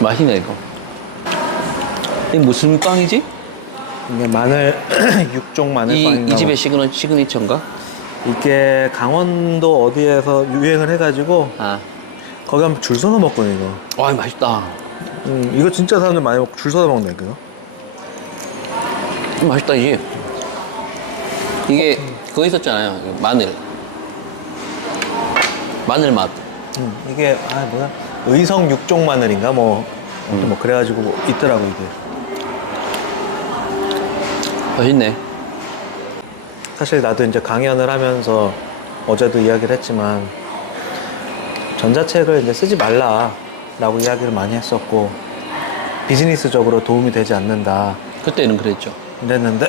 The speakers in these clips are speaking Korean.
맛있네 이거. 이게 무슨 빵이지? 이게 마늘 육종 마늘빵인가 이 집의 뭐. 시그니처인가? 이게 강원도 어디에서 유행을 해가지고 아, 거기 가면 줄 서서 먹거든 이거. 와 맛있다. 이거 진짜 사람들 많이 먹고 줄 서서 먹는다 이거. 맛있다 이게 그거 있었잖아요. 마늘 맛. 이게 뭐야 의성 육종 마늘인가 뭐 그래가지고 뭐 있더라고 이게. 맛있네. 사실 나도 이제 강연을 하면서 어제도 이야기를 했지만 전자책을 이제 쓰지 말라라고 이야기를 많이 했었고 비즈니스적으로 도움이 되지 않는다 그때는 그랬죠. 이랬는데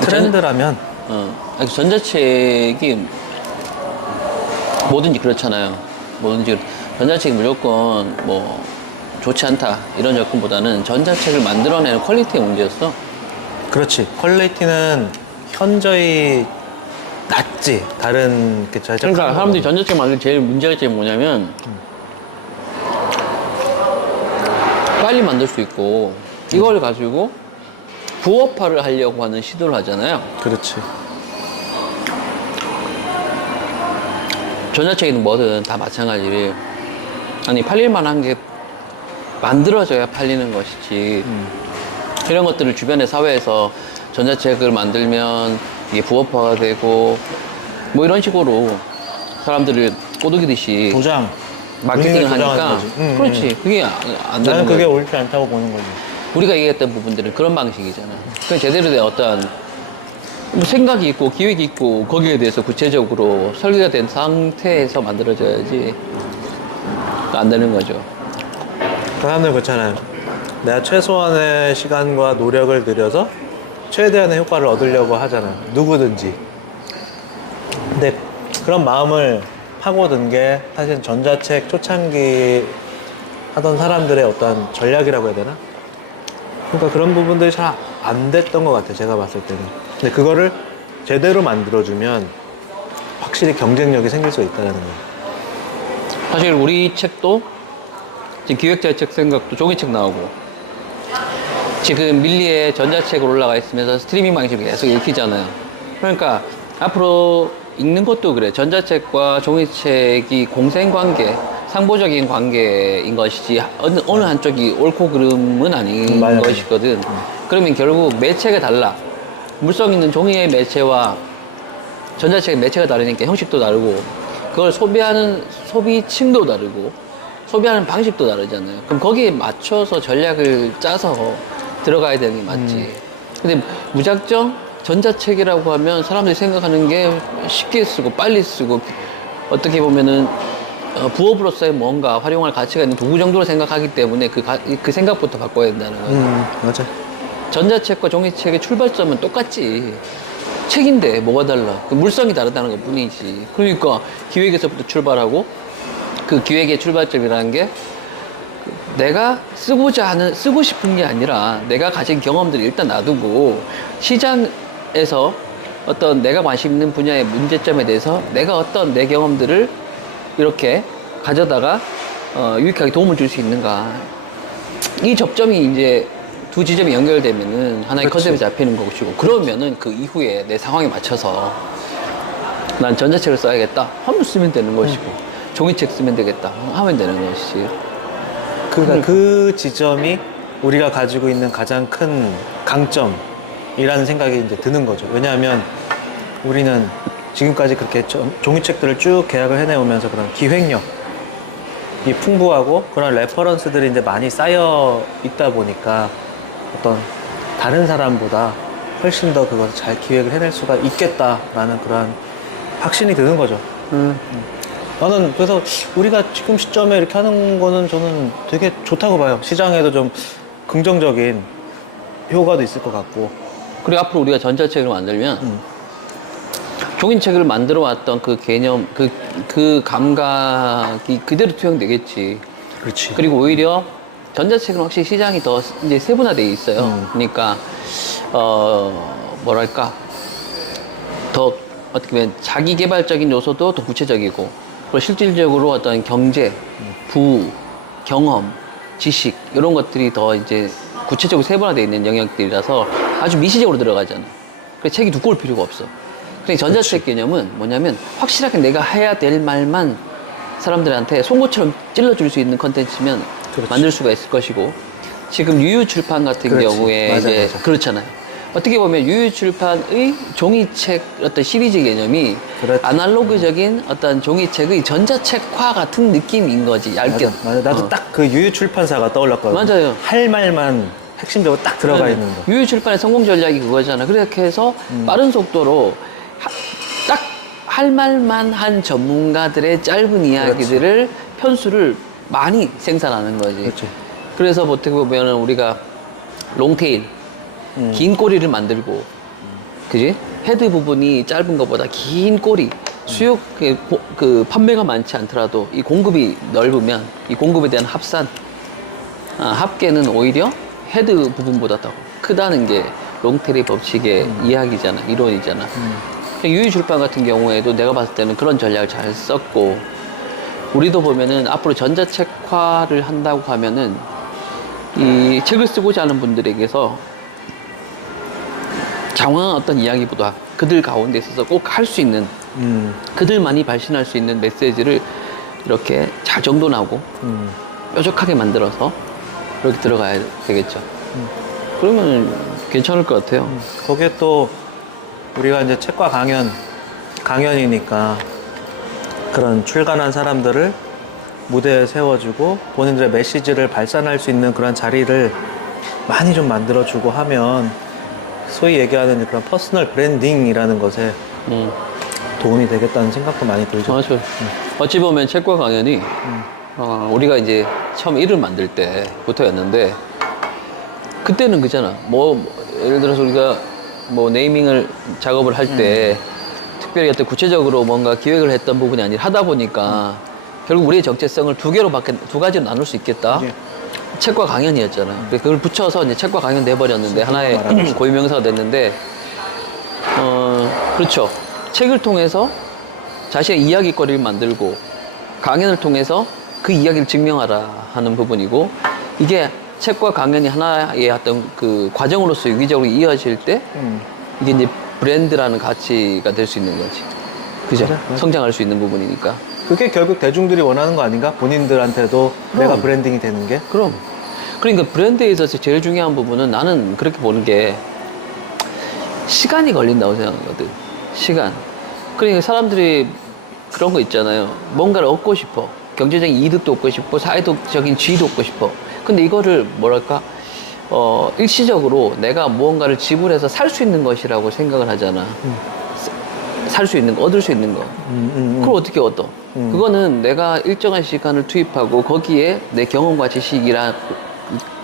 트렌드라면 아니, 전자책이 뭐든지 그렇잖아요. 뭐든지 전자책이 무조건 뭐 좋지 않다 이런 접근보다는 전자책을 만들어내는 퀄리티의 문제였어. 그렇지 퀄리티는 현저히 낮지 다른 이렇게 제작. 그러니까 사람들이 전자책 만들 제일 문제가 제일 뭐냐면 빨리 만들 수 있고 이걸 가지고 부업화를 하려고 하는 시도를 하잖아요. 그렇지. 전자책이든 뭐든 다 마찬가지를 아니 팔릴만한 게 만들어져야 팔리는 것이지 이런 것들을 주변의 사회에서 전자책을 만들면 이게 부업화가 되고 뭐 이런 식으로 사람들을 꼬드기듯이 도장 마케팅을 본인이 도장하는 하니까 거지. 그렇지 그게 안 되는 나는 그게 거야. 옳지 않다고 보는 거지. 우리가 얘기했던 부분들은 그런 방식이잖아. 그냥 제대로 된 어떤 뭐 생각이 있고 기획이 있고 거기에 대해서 구체적으로 설계가 된 상태에서 만들어져야지 안 되는 거죠. 그 사람들 그렇잖아요. 내가 최소한의 시간과 노력을 들여서 최대한의 효과를 얻으려고 하잖아요. 누구든지. 근데 그런 마음을 파고든 게 사실 전자책 초창기 하던 사람들의 어떤 전략이라고 해야 되나? 그러니까 그런 부분들이 잘 안 됐던 것 같아요. 제가 봤을 때는. 근데 그거를 제대로 만들어주면 확실히 경쟁력이 생길 수 있다는 거예요. 사실 우리 책도 지금 기획자의 책 생각도 종이책 나오고 지금 밀리에 전자책으로 올라가 있으면서 스트리밍 방식을 계속 읽히잖아요. 그러니까 앞으로 읽는 것도 그래. 전자책과 종이책이 공생관계, 상보적인 관계인 것이지 어느 한쪽이 옳고 그름은 아닌 맞아요. 것이거든. 그러면 결국 매체가 달라. 물성 있는 종이의 매체와 전자책의 매체가 다르니까 형식도 다르고 그걸 소비하는 소비층도 다르고 소비하는 방식도 다르잖아요. 그럼 거기에 맞춰서 전략을 짜서 들어가야 되는 게 맞지. 근데 무작정 전자책이라고 하면 사람들이 생각하는 게 쉽게 쓰고 빨리 쓰고 어떻게 보면은 부업으로서의 뭔가 활용할 가치가 있는 도구 정도로 생각하기 때문에 그 생각부터 바꿔야 된다는 거예요. 맞아. 전자책과 종이책의 출발점은 똑같지. 책인데 뭐가 달라? 그 물성이 다르다는 것 뿐이지. 그러니까 기획에서부터 출발하고 그 기획의 출발점이라는 게 내가 쓰고 싶은 게 아니라 내가 가진 경험들을 일단 놔두고 시장에서 어떤 내가 관심 있는 분야의 문제점에 대해서 내가 어떤 내 경험들을 이렇게 가져다가 유익하게 도움을 줄 수 있는가. 이 접점이 이제 두 지점이 연결되면은 하나의 그렇지. 컨셉이 잡히는 것이고 그러면은 그 이후에 내 상황에 맞춰서 난 전자책을 써야겠다 하면 쓰면 되는 것이고 종이책 쓰면 되겠다 하면 되는 것이지. 그러니까 그 지점이 우리가 가지고 있는 가장 큰 강점이라는 생각이 이제 드는 거죠. 왜냐하면 우리는 지금까지 그렇게 종이책들을 쭉 계약을 해내오면서 그런 기획력이 풍부하고 그런 레퍼런스들이 이제 많이 쌓여 있다 보니까 어떤 다른 사람보다 훨씬 더 그것을 잘 기획을 해낼 수가 있겠다라는 그런 확신이 드는 거죠. 나는 그래서 우리가 지금 시점에 이렇게 하는 거는 저는 되게 좋다고 봐요. 시장에도 좀 긍정적인 효과도 있을 것 같고. 그리고 앞으로 우리가 전자책을 만들면 종이책을 만들어 왔던 그 개념, 그 감각이 그대로 투영되겠지. 그렇지. 그리고 오히려 전자책은 확실히 시장이 더 이제 세분화되어 있어요. 그러니까, 뭐랄까. 더 어떻게 보면 자기 개발적인 요소도 더 구체적이고, 그리고 실질적으로 어떤 경제, 부, 경험, 지식 이런 것들이 더 이제 구체적으로 세분화되어 있는 영역들이라서 아주 미시적으로 들어가잖아. 그래서 책이 두꺼울 필요가 없어. 근데 전자책 개념은 뭐냐면 확실하게 내가 해야 될 말만 사람들한테 송곳처럼 찔러줄 수 있는 컨텐츠면 그렇지. 만들 수가 있을 것이고, 지금 유유출판 같은 그렇지. 경우에 맞아, 이제 맞아. 그렇잖아요. 어떻게 보면 유유출판의 종이책 어떤 시리즈 개념이 그렇지. 아날로그적인 어떤 종이책의 전자책화 같은 느낌인 거지. 얇게. 맞아. 나도 딱 그 유유 출판사가 떠올랐거든. 맞아요. 할 말만 핵심적으로 딱 들어가 있는 거. 유유출판의 성공 전략이 그거잖아. 그렇게 해서 빠른 속도로 딱 할 말만 한 전문가들의 짧은 이야기들을 편수를 많이 생산하는 거지. 그렇지. 그래서 어떻게 보면 우리가 롱테일, 긴 꼬리를 만들고, 그지? 헤드 부분이 짧은 것보다 긴 꼬리, 수요, 그 판매가 많지 않더라도 이 공급이 넓으면 이 공급에 대한 합계는 오히려 헤드 부분보다 더 크다는 게 롱테일의 법칙의 이야기잖아, 이론이잖아. 유유출판 같은 경우에도 내가 봤을 때는 그런 전략을 잘 썼고, 우리도 보면은 앞으로 전자책화를 한다고 하면은 이 책을 쓰고자 하는 분들에게서 장황한 어떤 이야기보다 그들 가운데 있어서 꼭 할 수 있는, 그들만이 발신할 수 있는 메시지를 이렇게 잘 정돈하고 뾰족하게 만들어서 이렇게 들어가야 되겠죠. 그러면 괜찮을 것 같아요. 거기에 또 우리가 이제 책과 강연이니까 그런 출간한 사람들을 무대에 세워주고 본인들의 메시지를 발산할 수 있는 그런 자리를 많이 좀 만들어주고 하면 소위 얘기하는 그런 퍼스널 브랜딩이라는 것에 도움이 되겠다는 생각도 많이 들죠. 맞아요. 어찌 보면 책과 강연이 우리가 이제 처음 일을 만들 때부터였는데, 그때는 그잖아. 예를 들어서 우리가 네이밍을 작업을 할 때 특별히 어떤 구체적으로 뭔가 기획을 했던 부분이 아니라 하다 보니까 결국 우리의 정체성을 두 가지로 나눌 수 있겠다. 예. 책과 강연이었잖아. 그래서 그걸 붙여서 이제 책과 강연 내버렸는데 하나의 고유명사가 됐는데, 그렇죠. 책을 통해서 자신의 이야기거리를 만들고, 강연을 통해서 그 이야기를 증명하라 하는 부분이고, 이게 책과 강연이 하나의 어떤 그 과정으로서 유기적으로 이어질 때 이게 이제 브랜드라는 가치가 될 수 있는 거지. 그죠? 맞아, 맞아. 성장할 수 있는 부분이니까. 그게 결국 대중들이 원하는 거 아닌가? 본인들한테도 내가 그럼. 브랜딩이 되는 게? 그럼. 그러니까 브랜드에 있어서 제일 중요한 부분은 나는 그렇게 보는 게 시간이 걸린다고 생각하거든. 시간. 그러니까 사람들이 그런 거 있잖아요. 뭔가를 얻고 싶어. 경제적인 이득도 얻고 싶고, 사회적인 지위도 얻고 싶어. 근데 이거를 뭐랄까, 일시적으로 내가 무언가를 지불해서 살 수 있는 것이라고 생각을 하잖아. 살 수 있는 거, 얻을 수 있는 거. 그걸 어떻게 얻어? 그거는 내가 일정한 시간을 투입하고 거기에 내 경험과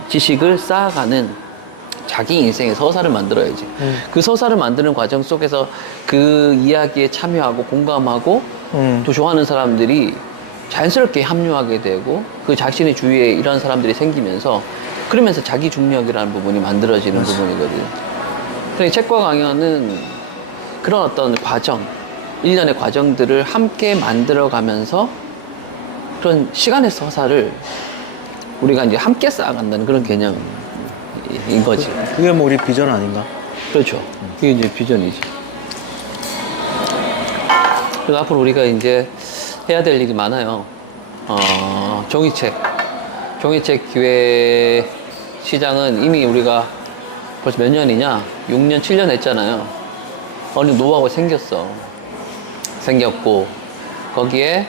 지식을 쌓아가는 자기 인생의 서사를 만들어야지. 그 서사를 만드는 과정 속에서 그 이야기에 참여하고 공감하고 또 좋아하는 사람들이 자연스럽게 합류하게 되고, 그 자신의 주위에 이런 사람들이 생기면서 그러면서 자기 중력이라는 부분이 만들어지는 부분이거든. 그러니까 책과 강연은 그런 어떤 과정, 일련의 과정들을 함께 만들어가면서 그런 시간의 서사를 우리가 이제 함께 쌓아간다는 그런 개념인 거지. 그게 뭐 우리 비전 아닌가? 그렇죠. 그게 이제 비전이지. 그래서 앞으로 우리가 이제 해야 될 일이 많아요. 종이책 기획 시장은 이미 우리가 벌써 몇 년이냐? 6년, 7년 했잖아요. 어느 노하우가 생겼고, 거기에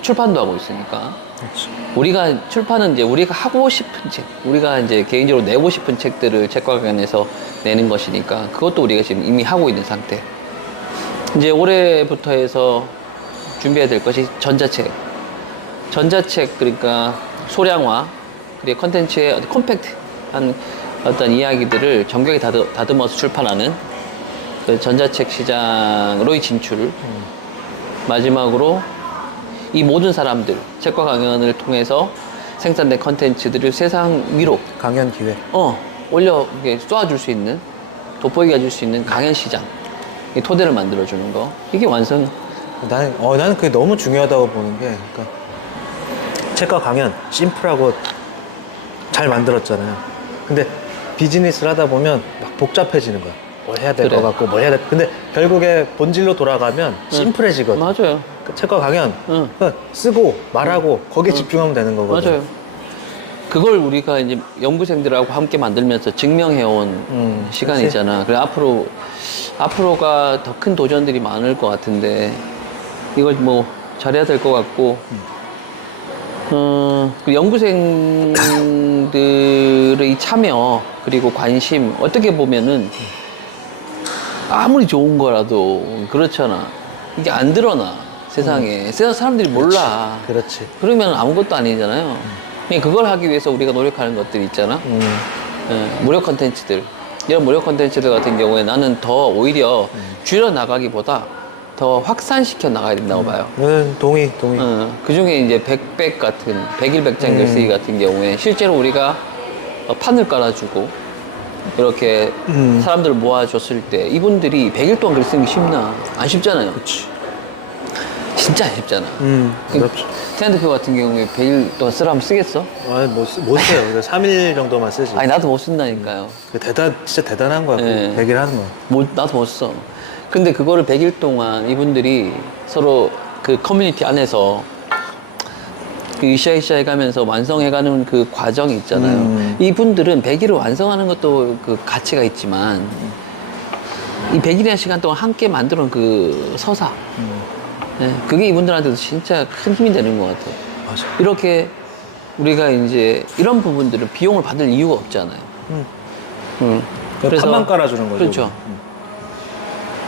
출판도 하고 있으니까. 그렇지. 우리가 출판은 이제 우리가 하고 싶은 책, 우리가 이제 개인적으로 내고 싶은 책들을 책과 관련해서 내는 것이니까, 그것도 우리가 지금 이미 하고 있는 상태. 이제 올해부터 해서 준비해야 될 것이 전자책, 그러니까 소량화, 그리고 컨텐츠의 컴팩트한 어떤 이야기들을 정교하게 다듬어서 출판하는 그 전자책 시장으로의 진출. 마지막으로 이 모든 사람들, 책과 강연을 통해서 생산된 컨텐츠들을 세상 위로 강연 기회. 이렇게 쏘아줄 수 있는, 돋보이게 해줄 수 있는 강연 시장, 이 토대를 만들어주는 거. 이게 완성. 나는 그게 너무 중요하다고 보는 게, 그러니까 책과 강연 심플하고 잘 만들었잖아요. 근데 비즈니스를 하다 보면 막 복잡해지는 거야. 뭐 해야 될 것 그래. 같고 뭐 해야 돼. 근데 결국에 본질로 돌아가면 심플해지거든. 맞아요. 그 체과 강연 응. 그냥 쓰고 말하고 거기에 집중하면 되는 거거든. 맞아요. 그걸 우리가 이제 연구생들하고 함께 만들면서 증명해온 시간이잖아. 그래 앞으로가 더 큰 도전들이 많을 것 같은데 이걸 뭐 잘해야 될 것 같고, 그 연구생들의 참여 그리고 관심 어떻게 보면은 아무리 좋은 거라도 그렇잖아. 이게 안 드러나 세상에. 세상 사람들이 몰라. 그렇지. 그러면 아무것도 아니잖아요. 그냥 그걸 하기 위해서 우리가 노력하는 것들이 있잖아. 무료 컨텐츠들. 이런 무료 컨텐츠들 같은 경우에 나는 더 오히려 줄여 나가기보다 더 확산시켜 나가야 된다고 봐요. 동의. 그 중에 이제 백백 같은, 백일백장 글쓰기 같은 경우에 실제로 우리가 판을 깔아주고 이렇게 사람들을 모아줬을 때 이분들이 100일 동안 글 쓰는 게 쉽나? 안 쉽잖아요. 그렇지. 진짜 안 쉽잖아. 그렇죠. 태안대표 같은 경우에 100일 동안 쓰라면 쓰겠어? 못 써요. 그래서 3일 정도만 쓰지. 아니 나도 못 쓴다니까요. 진짜 대단한 거야. 네. 100일 하는 거야. 나도 못 써. 근데 그거를 100일 동안 이분들이 서로 그 커뮤니티 안에서 그 으쌰으쌰 해가면서 완성해가는 그 과정이 있잖아요. 이분들은 100일을 완성하는 것도 그 가치가 있지만 이 100일이라는 시간 동안 함께 만들어 놓은 그 서사. 네, 그게 이분들한테도 진짜 큰 힘이 되는 것 같아요. 맞아. 이렇게 우리가 이제 이런 부분들은 비용을 받을 이유가 없잖아요. 판만 깔아주는 거죠. 그렇죠.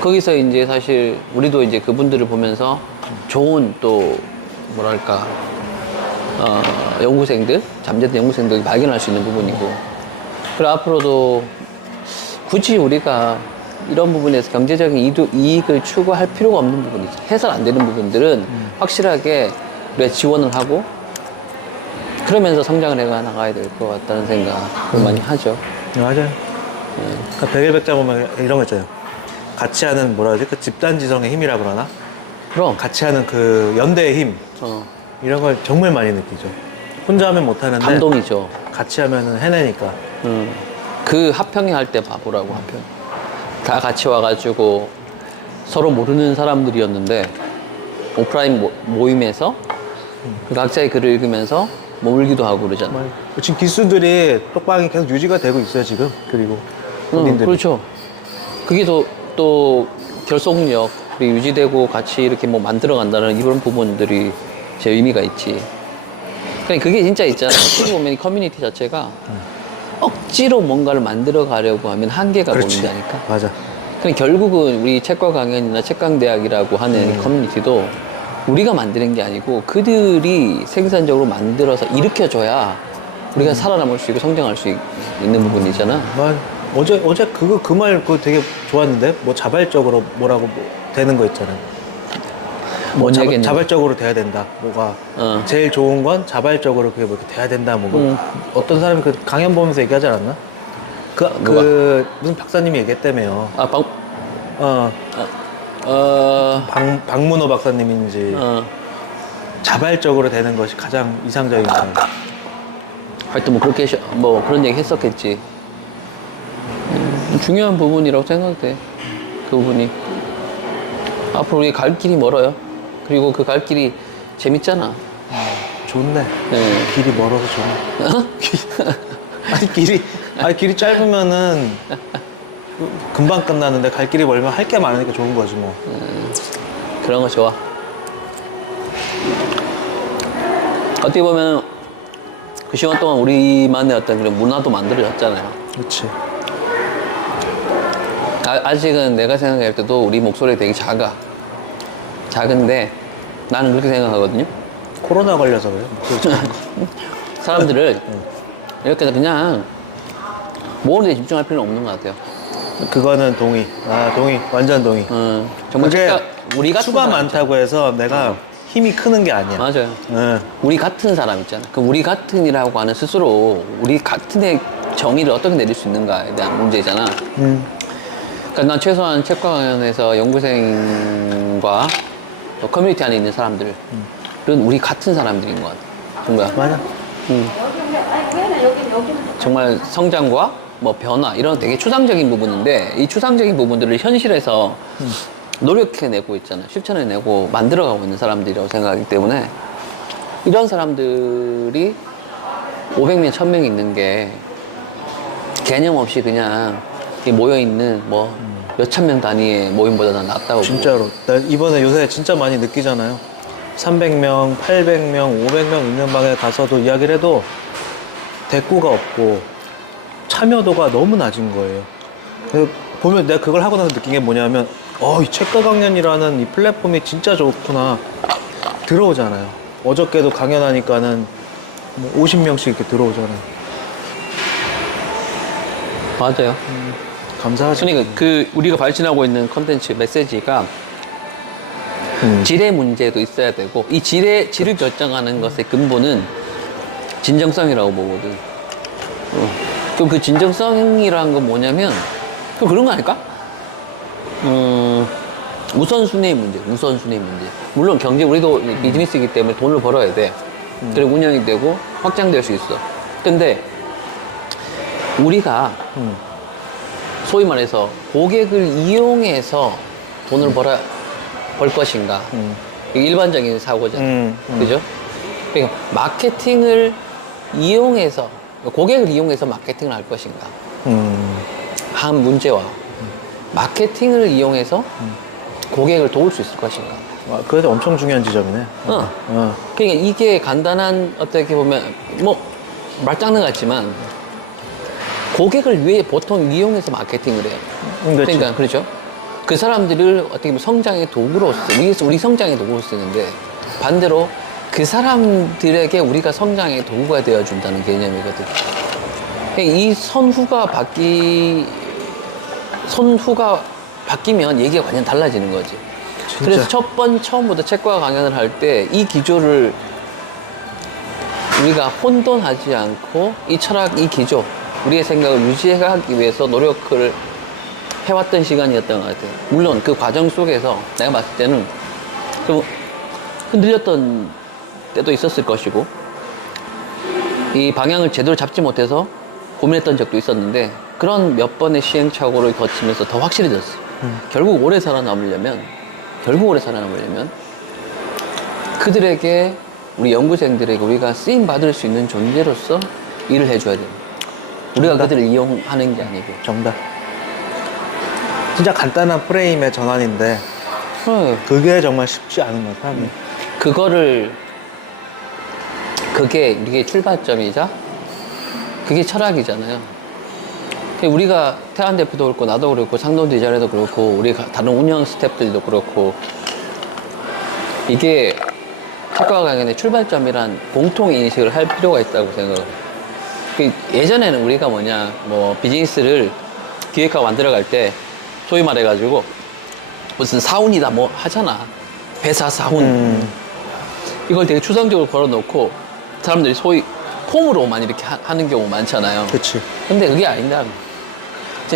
거기서 이제 사실 우리도 이제 그분들을 보면서 좋은 또 뭐랄까 연구생들, 잠재된 연구생들 발견할 수 있는 부분이고, 그리고 앞으로도 굳이 우리가 이런 부분에서 경제적인 이익을 추구할 필요가 없는 부분이죠. 해설 안 되는 부분들은 확실하게 우리가 지원을 하고 그러면서 성장을 해 나가야 될 것 같다는 생각을 많이 하죠. 맞아요. 그러니까 백일백자 보면 이런 거 있잖아요. 같이 하는 뭐라 그러지? 그 집단지성의 힘이라 그러나? 그럼 같이 하는 그 연대의 힘 어, 이런 걸 정말 많이 느끼죠. 혼자 하면 못 하는데 감동이죠. 같이 하면은 해내니까. 그 하평이 할 때 바보라고 하평. 다 같이 와가지고 서로 모르는 사람들이었는데 오프라인 모임에서 각자의 글을 읽으면서 머물기도 하고 그러잖아. 지금 기수들이 톡방이 계속 유지가 되고 있어요 지금. 그리고 본인들이. 그렇죠. 그게 또 결속력 유지되고 같이 이렇게 뭐 만들어 간다는 이런 부분들이 제 의미가 있지. 그러니까 그게 진짜 있잖아. 어떻게 보면 이 커뮤니티 자체가 억지로 뭔가를 만들어 가려고 하면 한계가 그렇지. 보인다니까. 맞아. 그러니까 결국은 우리 책과 강연이나 책강대학이라고 하는 커뮤니티도 우리가 만드는 게 아니고 그들이 생산적으로 만들어서 일으켜줘야 우리가 살아남을 수 있고 성장할 수 있는 부분이잖아. 어제 그 말 그거 되게 좋았는데 뭐 자발적으로 뭐라고 되는 거 있잖아요. 뭔지 알겠는데. 자발적으로 돼야 된다. 뭐가 제일 좋은 건 자발적으로 그게 뭐 이렇게 돼야 된다. 뭐 어떤 사람이 그 강연 보면서 얘기하지 않았나? 그 무슨 박사님이 얘기했다며요. 박문호 박사님인지 자발적으로 되는 것이 가장 이상적인 거예요. 하여튼 뭐 그렇게 뭐 그런 얘기 했었겠지. 중요한 부분이라고 생각돼. 그 부분이 앞으로 우리 갈 길이 멀어요. 그리고 그 갈 길이 재밌잖아. 좋네. 네. 길이 멀어서 좋네. 길이 짧으면은 금방 끝나는데 갈 길이 멀면 할 게 많으니까 좋은 거지 뭐. 그런 거 좋아. 어떻게 보면 그 시간 동안 우리만의 어떤 그런 문화도 만들어졌잖아요. 그렇지. 아직은 내가 생각할 때도 우리 목소리가 되게 작아. 작은데 나는 그렇게 생각하거든요. 코로나 걸려서 그래요. 사람들을 이렇게 그냥 모으는 데 집중할 필요는 없는 것 같아요. 그거는 동의. 동의. 완전 동의. 정말 그게 우리 같은 수가 사람 많다고 해서 내가 힘이 크는 게 아니야. 맞아요. 응. 우리 같은 사람 있잖아. 그 우리 같은이라고 하는 스스로 우리 같은의 정의를 어떻게 내릴 수 있는가에 대한 문제잖아. 그러니까 난 최소한 책과 관련해서 연구생과 또 커뮤니티 안에 있는 사람들은 우리 같은 사람들인 것 같아. 정말. 맞아. 정말 성장과 뭐 변화 이런 되게 추상적인 부분인데 이 추상적인 부분들을 현실에서 노력해내고 있잖아요. 실천해내고 만들어가고 있는 사람들이라고 생각하기 때문에 이런 사람들이 500명, 1000명 있는 게 개념 없이 그냥 모여있는 뭐 몇천 명 단위의 모임보다 더 낫다고. 진짜로. 나 이번에 요새 진짜 많이 느끼잖아요. 300명, 800명, 500명 있는 방에 가서도 이야기를 해도 대꾸가 없고 참여도가 너무 낮은 거예요. 그래서 보면 내가 그걸 하고 나서 느낀 게 뭐냐면 이 책가 강연이라는 이 플랫폼이 진짜 좋구나. 들어오잖아요. 어저께도 강연하니까는 뭐 50명씩 이렇게 들어오잖아요. 맞아요. 감사하죠. 그러니까 우리가 발신하고 있는 컨텐츠 메시지가 질의 문제도 있어야 되고 이 질을 결정하는 것의 근본은 진정성이라고 보거든. 그럼 그 진정성이라는 건 뭐냐면 그런 거 아닐까? 우선순위의 문제. 물론 우리도 비즈니스이기 때문에 돈을 벌어야 돼. 그리고 운영이 되고 확장될 수 있어. 근데 우리가 소위 말해서 고객을 이용해서 돈을 벌 것인가. 이게 일반적인 사고잖아. 그죠? 그러니까 마케팅을 이용해서, 고객을 이용해서 마케팅을 할 것인가. 한 문제와 마케팅을 이용해서 고객을 도울 수 있을 것인가. 그래도 엄청 중요한 지점이네. 그러니까 이게 간단한 어떻게 보면 뭐 말장난 같지만 고객을 위해 보통 이용해서 마케팅을 해요. 그렇죠. 그러니까 그렇죠. 그 사람들을 어떻게 보면 성장의 도구로 우리 성장의 도구로 쓰는데 반대로 그 사람들에게 우리가 성장의 도구가 되어준다는 개념이거든. 그러니까 이 선후가 바뀌면 얘기가 완전 달라지는 거지. 진짜. 그래서 처음부터 책과 강연을 할 때 이 기조를 우리가 혼돈하지 않고 이 철학, 이 기조, 우리의 생각을 유지하기 위해서 노력을 해왔던 시간이었던 것 같아요. 물론 그 과정 속에서 내가 봤을 때는 좀 흔들렸던 때도 있었을 것이고 이 방향을 제대로 잡지 못해서 고민했던 적도 있었는데 그런 몇 번의 시행착오를 거치면서 더 확실해졌어요. 결국 오래 살아남으려면 그들에게 우리 연구생들에게 우리가 쓰임 받을 수 있는 존재로서 일을 해줘야 됩니다. 우리가 정답. 그들을 이용하는 게 아니고. 정답. 진짜 간단한 프레임의 전환인데 네. 그게 정말 쉽지 않은 것 같아요. 그게 우리의 출발점이자 그게 철학이잖아요. 우리가 태환 대표도 그렇고 나도 그렇고 상동 디자이너도 그렇고 우리 다른 운영 스태프들도 그렇고 이게 책과 강연의 출발점이란 공통 인식을 할 필요가 있다고 생각을 해요. 예전에는 우리가 뭐 비즈니스를 기획하고 만들어갈 때 소위 말해가지고 무슨 사운이다 뭐 하잖아. 회사 사운. 이걸 되게 추상적으로 걸어놓고 사람들이 소위 폼으로만 이렇게 하는 경우 많잖아요. 그치. 근데 그게 아니다.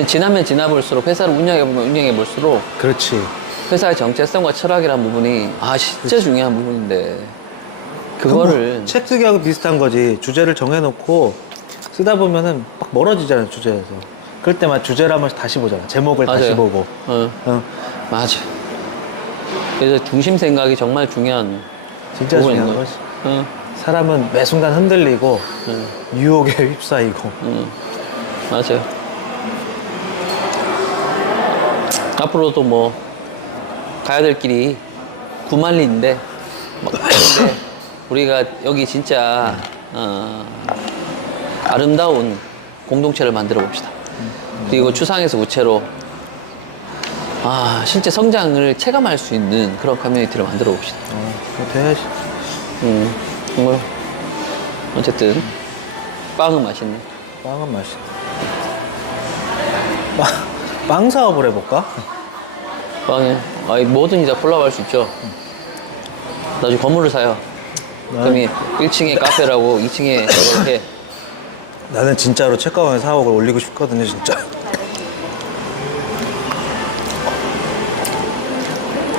지나면 지나볼수록 회사를 운영해볼수록 그렇지. 회사의 정체성과 철학이라는 부분이 진짜 중요한 부분인데 그거를 책 쓰기하고 비슷한 거지. 주제를 정해놓고 쓰다 보면은 막 멀어지잖아요, 주제에서. 그럴 때만 주제를 한 번씩 다시 보잖아. 제목을 다시 맞아요. 보고. 맞아. 그래서 중심 생각이 정말 중요한 진짜 부분인 중요한 거야. 거지. 사람은 매 순간 흔들리고 유혹에 휩싸이고. 맞아요. 앞으로도 뭐 가야 될 길이 9만리인데 우리가 여기 진짜 아름다운 공동체를 만들어 봅시다. 그리고 추상에서 우체로 실제 성장을 체감할 수 있는 그런 커뮤니티를 만들어 봅시다. 그렇게 해야지. 정말 어쨌든 빵은 맛있네. 빵은 맛있어. 빵 사업을 해볼까? 빵에 뭐든지 다 콜라보할 수 있죠. 나중에 건물을 사요. 그럼 1층에 카페라고 2층에 저렇게 나는 진짜로 책가방에 사옥을 올리고 싶거든요, 진짜.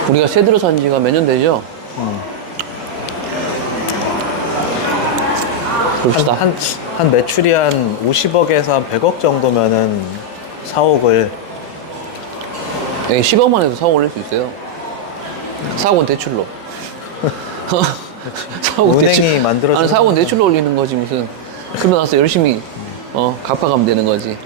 우리가 새 들어산 지가 몇 년 되죠? 봅시다. 한 매출이 한 50억에서 한 100억 정도면은 사옥을 10억만 해도 사옥 올릴 수 있어요. 사옥은 대출로. 사옥은 은행이 만들어주는 아니, 사옥은 거죠. 대출로 올리는 거지 무슨. 그러고 나서 열심히 갚아가면 되는 거지.